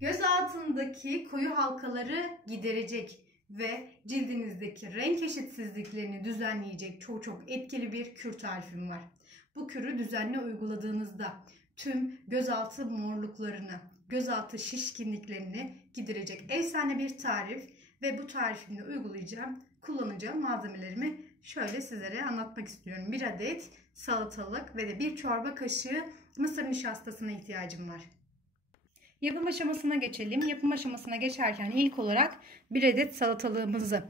Göz altındaki koyu halkaları giderecek ve cildinizdeki renk eşitsizliklerini düzenleyecek çok etkili bir kür tarifim var. Bu kürü düzenli uyguladığınızda tüm gözaltı morluklarını, gözaltı şişkinliklerini giderecek efsane bir tarif ve bu tarifimde uygulayacağım, kullanacağım malzemelerimi şöyle sizlere anlatmak istiyorum. 1 adet salatalık ve de 1 çorba kaşığı mısır nişastasına ihtiyacım var. Yapım aşamasına geçelim. Yapım aşamasına geçerken ilk olarak 1 adet salatalığımızı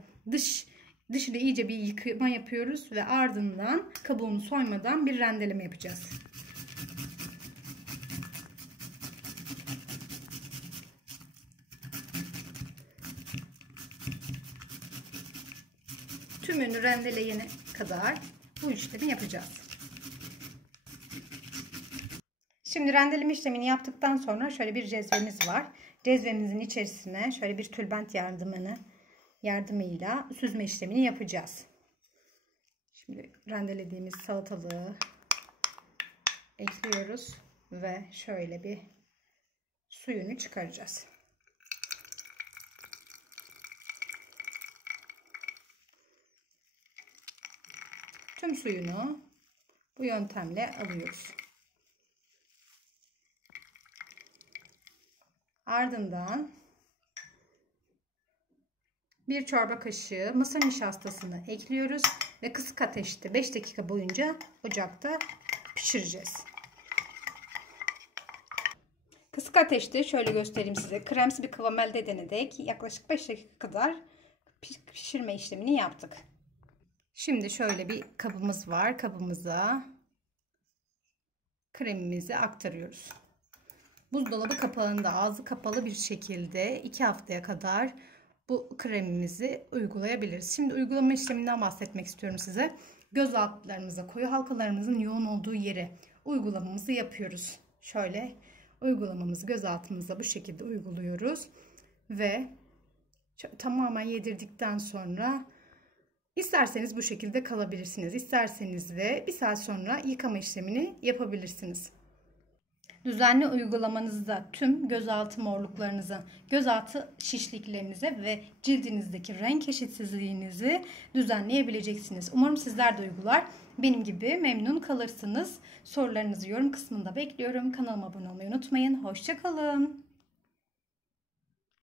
dışını iyice bir yıkama yapıyoruz ve ardından kabuğunu soymadan bir rendeleme yapacağız. Tümünü rendeleyene kadar bu işlemi yapacağız. Şimdi rendeleme işlemini yaptıktan sonra şöyle bir cezvemiz var. Cezvemizin içerisine şöyle bir tülbent yardımıyla süzme işlemini yapacağız. Şimdi rendelediğimiz salatalığı ekliyoruz ve şöyle bir suyunu çıkaracağız. Tüm suyunu bu yöntemle alıyoruz. Ardından 1 çorba kaşığı mısır nişastasını ekliyoruz ve kısık ateşte 5 dakika boyunca ocakta pişireceğiz. Kısık ateşte şöyle göstereyim size. Kremsi bir kıvam elde edene dek yaklaşık 5 dakika kadar pişirme işlemini yaptık. Şimdi şöyle bir kabımız var. Kabımıza kremimizi aktarıyoruz. Buzdolabı kapağında ağzı kapalı bir şekilde 2 haftaya kadar bu kremimizi uygulayabiliriz. Şimdi uygulama işleminden bahsetmek istiyorum size. Göz altlarımıza, koyu halkalarımızın yoğun olduğu yere uygulamamızı yapıyoruz. Şöyle uygulamamızı göz altımıza bu şekilde uyguluyoruz. Ve tamamen yedirdikten sonra isterseniz bu şekilde kalabilirsiniz. İsterseniz de 1 saat sonra yıkama işlemini yapabilirsiniz. Düzenli uygulamanızda tüm gözaltı morluklarınızı, gözaltı şişliklerinize ve cildinizdeki renk eşitsizliğinizi düzenleyebileceksiniz. Umarım sizler de uygular, benim gibi memnun kalırsınız. Sorularınızı yorum kısmında bekliyorum. Kanalıma abone olmayı unutmayın. Hoşça kalın.